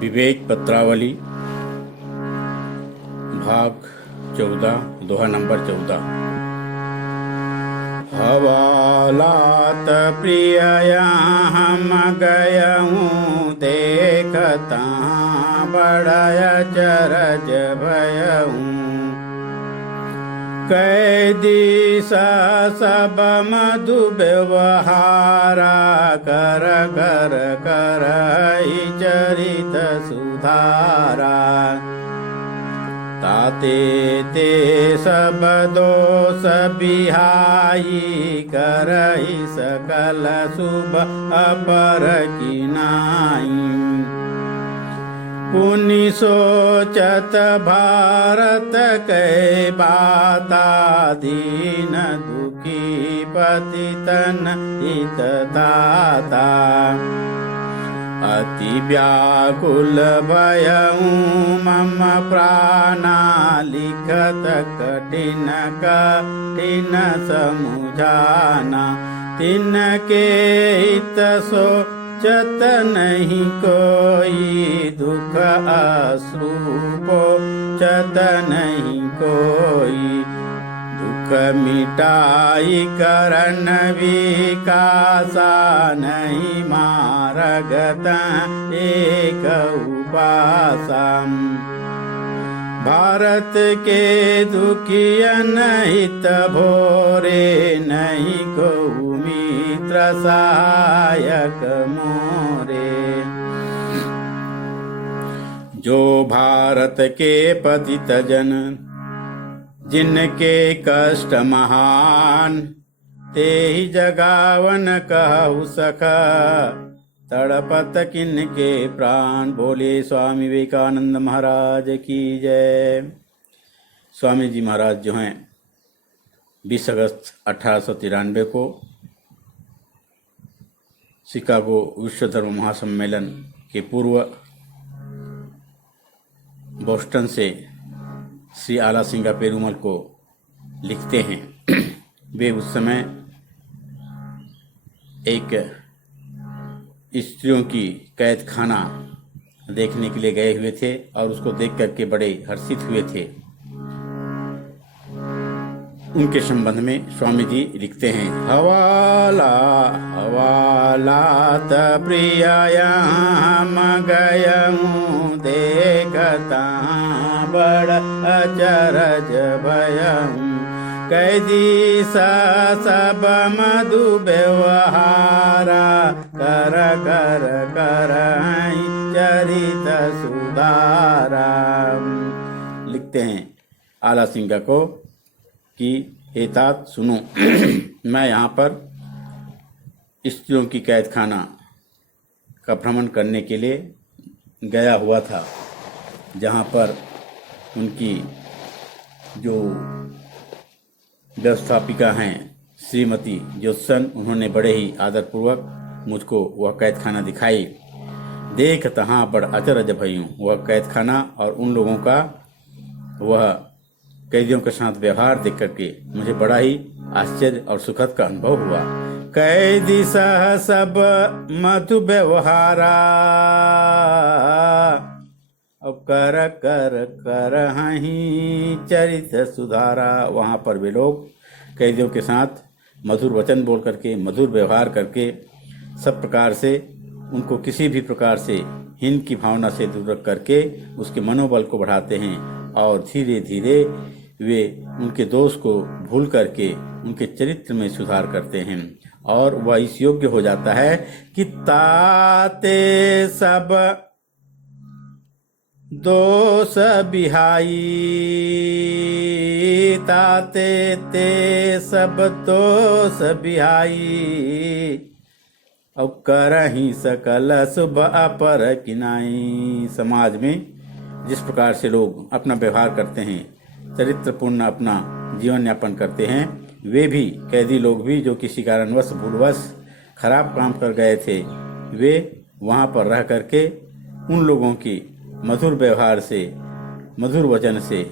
विवेक पत्रावली भाग 14 दोहा नंबर 14। हवालात प्रिया हम गयऊँ देखता बड़य चरज भयऊँ। कैदी सब मधु व्यवहारा कर कर कर चरित सुधारा। ताते ते सब दोष बिहाई करहि सकल शुभ अपर किनाई। पुनि सोचत भारत कै बाता दीन दुखी पतितन हित दाता। अति व्याकुल भयऊँ मम प्राणा लिखत कठिन कठिन समुझाना। तिनके हित सोचत नहीं कोई दुख अश्रु पोंछत नहीं कोई। दुख मिटाई करन विकासा नहीं मारगत एक उपासा। भारत के दुखियन हित भोरे नहीं को मित्र सहायक मोरे। जो भारत के पतित जन जिनके कष्ट महान ते ही जगावन कहु सखा तड़पत किनके प्राण। बोले स्वामी विवेकानंद महाराज की जय। स्वामी जी महाराज जो हैं 20 अगस्त 1893 को शिकागो विश्व धर्म महासम्मेलन के पूर्व बोस्टन से श्री आला सिंगा पेरुमल को लिखते हैं। वे उस समय एक स्त्रियों की कैद खाना देखने के लिए गए हुए थे और उसको देख करके बड़े हर्षित हुए थे। उनके संबंध में स्वामी जी लिखते हैं। हवालात प्रिया हम गयऊँ देखता बड़ अचरज भयऊँ। कैदी सब मधु व्यवहारा कर कर कर चरित सुधारा। लिखते हैं आला सिंगा को कि हे तात सुनो, मैं यहाँ पर स्त्रियों की कैद खाना का भ्रमण करने के लिए गया हुआ था, जहाँ पर उनकी जो व्यवस्थापिका हैं श्रीमती ज्योत्सन, उन्होंने बड़े ही आदरपूर्वक मुझको वह कैद खाना दिखाई। देख तहाँ बड़ अचरज भयूँ। वह कैद खाना और उन लोगों का वह कैदियों के साथ व्यवहार देख करके मुझे बड़ा ही आश्चर्य और सुखद का अनुभव हुआ। कैदी सह सब मधु व्यवहारा अब कर कर कर हहीं चरित सुधारा। वहाँ पर वे लोग कैदियों के साथ मधुर वचन बोल करके, मधुर व्यवहार करके, सब प्रकार से उनको किसी भी प्रकार से हीन की भावना से दूर रख करके उसके मनोबल को बढ़ाते हैं और धीरे धीरे वे उनके दोष को भूल करके उनके चरित्र में सुधार करते हैं और वह इस योग्य हो जाता है कि ताते सब दोष बिहाई। ताते ते सब दोष बिहाई अब करहि सकल शुभ अपर किनाई। समाज में जिस प्रकार से लोग अपना व्यवहार करते हैं, चरित्रपूर्ण अपना जीवन यापन करते हैं, वे भी कैदी लोग भी जो किसी कारणवश भूलवश खराब काम कर गए थे, वे वहाँ पर रह करके उन लोगों की मधुर व्यवहार से, मधुर वचन से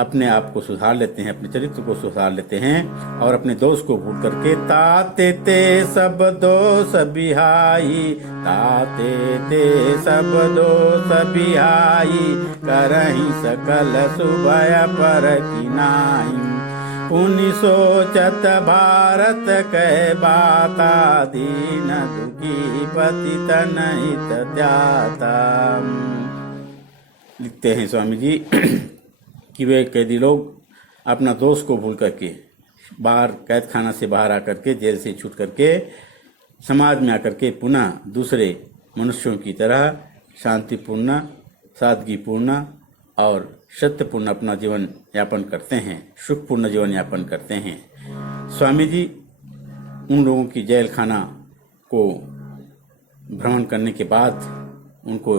अपने आप को सुधार लेते हैं, अपने चरित्र को सुधार लेते हैं और अपने दोष को भूल करके ताते ते सब दोष बिहाई, ताते ते सब दोष बिहाई, करही सकल सुभय पर किनाई। पुनि सोचत भारत कै बाता, दीन दुखी पतित हित त्याता। लिखते हैं स्वामी जी कि वे कैदी लोग अपना दोष को भूल करके बाहर कैद खाना से बाहर आकर के, जेल से छूट करके समाज में आकर के पुनः दूसरे मनुष्यों की तरह शांतिपूर्ण, सादगीपूर्ण और सत्यपूर्ण अपना जीवन यापन करते हैं, सुखपूर्ण जीवन यापन करते हैं। स्वामी जी उन लोगों की जेल खाना को भ्रमण करने के बाद उनको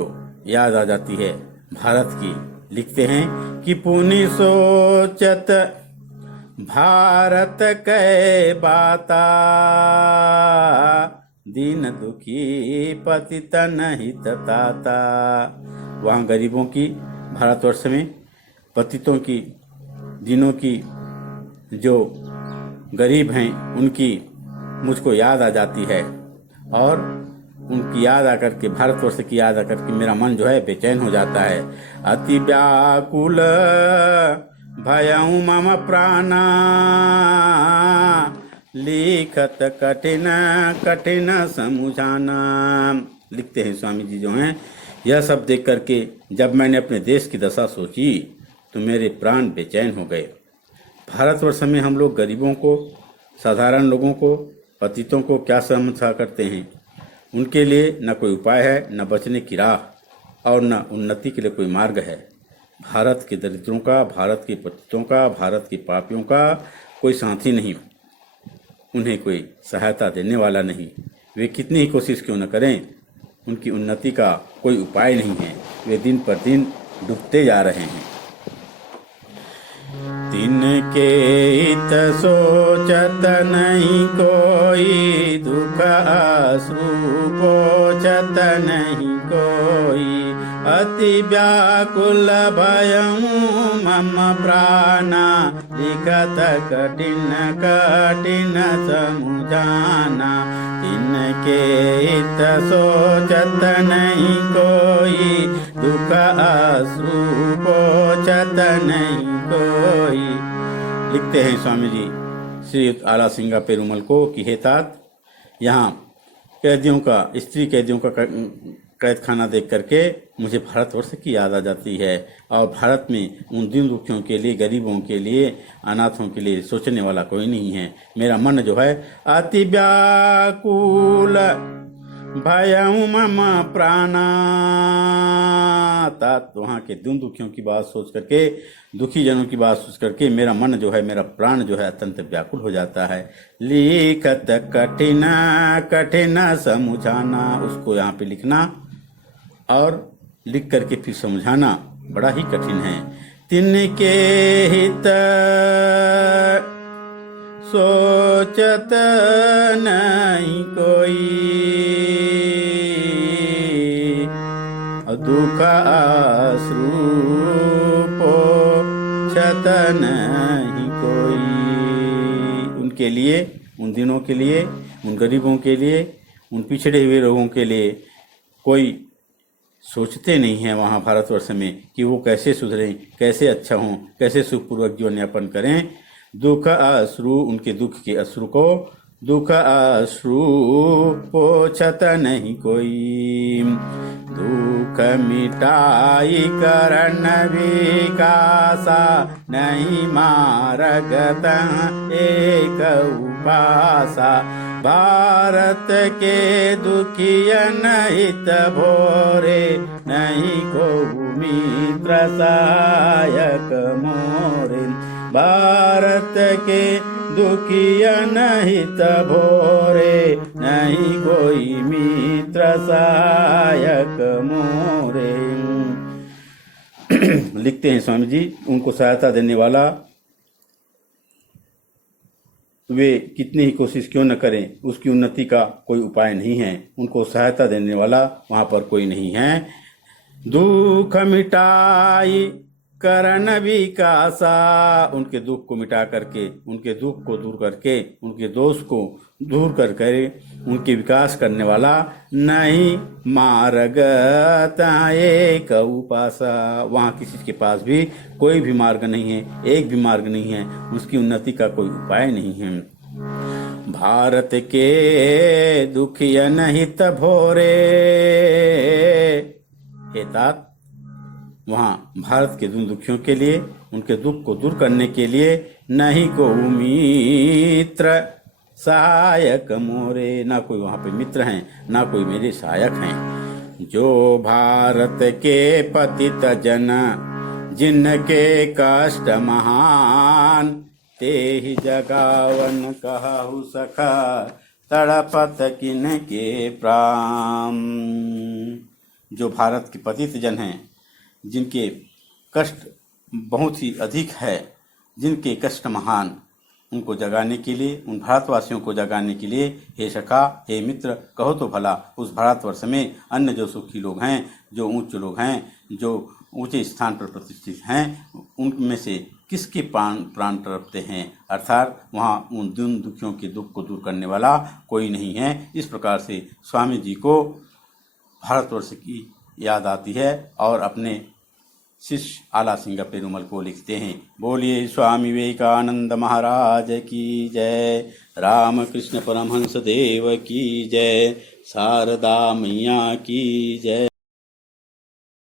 याद आ जाती है भारत की। लिखते हैं कि पुनि सोचत भारत कै बाता, दीन दुखी पतित हित ताता। वहाँ गरीबों की, भारतवर्ष में पतितों की, दीनों की, जो गरीब हैं उनकी मुझको याद आ जाती है और उनकी याद आकर के, भारतवर्ष की याद आकर के मेरा मन जो है बेचैन हो जाता है। अति व्याकुल भयउ मम प्राणा, लिखत कठिन कठिन समुझाना। लिखते हैं स्वामी जी जो हैं, यह सब देख करके जब मैंने अपने देश की दशा सोची तो मेरे प्राण बेचैन हो गए। भारतवर्ष में हम लोग गरीबों को, साधारण लोगों को, पतितों को क्या समझा करते हैं। उनके लिए न कोई उपाय है, न बचने की राह और न उन्नति के लिए कोई मार्ग है। भारत के दरिद्रों का, भारत के पतितों का, भारत के पापियों का कोई साथी नहीं, उन्हें कोई सहायता देने वाला नहीं। वे कितनी ही कोशिश क्यों न करें, उनकी उन्नति का कोई उपाय नहीं है। वे दिन पर दिन डूबते जा रहे हैं। तिनके हित सोचत नहीं कोई, दुख अश्रु पोछत नहीं कोई। अति व्याकुल भयउ मम प्राणा, लिखत कठिन कठिन समुझाना। तिनके हित सोचत नहीं कोई, दुख अश्रु पोछत नहीं कोई। लिखते हैं स्वामी जी श्री आला सिंगा पेरुमल को कि हे तात, यहाँ कैदियों का, स्त्री कैदियों का कैद खाना देख करके मुझे भारतवर्ष की याद आ जाती है और भारत में उन दीन दुखियों के लिए, गरीबों के लिए, अनाथों के लिए सोचने वाला कोई नहीं है। मेरा मन जो है अति व्याकुल भयउ मम प्राणा, तात वहाँ के दीन दुखियों की बात सोच करके, दुखी जनों की बात सोच करके मेरा मन जो है, मेरा प्राण जो है अत्यंत व्याकुल हो जाता है। लिखत कठिन कठिन समुझाना, उसको यहाँ पे लिखना और लिख करके फिर समझाना बड़ा ही कठिन है। तिनके हित सोचत नहीं कोई, दुख अश्रु पोछत नहीं कोई। उनके लिए, उन दिनों के लिए, उन गरीबों के लिए, उन पिछड़े हुए लोगों के लिए कोई सोचते नहीं हैं वहाँ भारतवर्ष में कि वो कैसे सुधरें, कैसे अच्छा हों, कैसे सुखपूर्वक जीवन यापन करें। दुख अश्रु, उनके दुख के अश्रु को, दुख अश्रु पोछत नहीं कोई। दुख मिटाई करन विकासा, नहीं मारगत एक उपासा। भारत के दुखियन हित भोरे, नहीं को मित्र सहायक मोरे। भारत के दुखियन हित भोरे, नहीं कोई मित्र सहायक मोरे। लिखते हैं स्वामी जी, उनको सहायता देने वाला वे कितनी ही कोशिश क्यों न करें, उसकी उन्नति का कोई उपाय नहीं है। उनको सहायता देने वाला वहाँ पर कोई नहीं है। दुख मिटाई करण विकासा, उनके दुख को मिटा करके, उनके दुख को दूर करके, उनके दोष को दूर कर करे उनके विकास करने वाला। नहीं मार्ग एक उपासा, वहाँ किसी के पास भी कोई भी मार्ग नहीं है, एक भी मार्ग नहीं है, उसकी उन्नति का कोई उपाय नहीं है। भारत के दुखिया हित भोरे, हे तात, वहाँ भारत के दुन दुखियों के लिए, उनके दुख को दूर करने के लिए नहीं को मित्र सहायक मोरे, ना कोई वहाँ पे मित्र हैं, ना कोई मेरे सहायक हैं। जो भारत के पतित जन जिनके कष्ट महान, ते ही जगावन कहु सखा तड़पत किन के प्राण। जो भारत के पतित जन हैं, जिनके कष्ट बहुत ही अधिक है, जिनके कष्ट महान, उनको जगाने के लिए, उन भारतवासियों को जगाने के लिए, हे सखा, हे मित्र, कहो तो भला उस भारतवर्ष में अन्य जो सुखी लोग हैं, जो उच्च लोग हैं, जो ऊंचे स्थान पर प्रतिष्ठित हैं, उनमें से किसके प्राण तड़पते हैं, अर्थात वहाँ उन दिन दुखियों के दुख को दूर करने वाला कोई नहीं है। इस प्रकार से स्वामी जी को भारतवर्ष की याद आती है और अपने शिष्य आला सिंह पेरुमल को लिखते हैं। बोलिए स्वामी विवेकानंद महाराज की जय, रामकृष्ण परमहंस देव की जय, शारदा मैया की जय।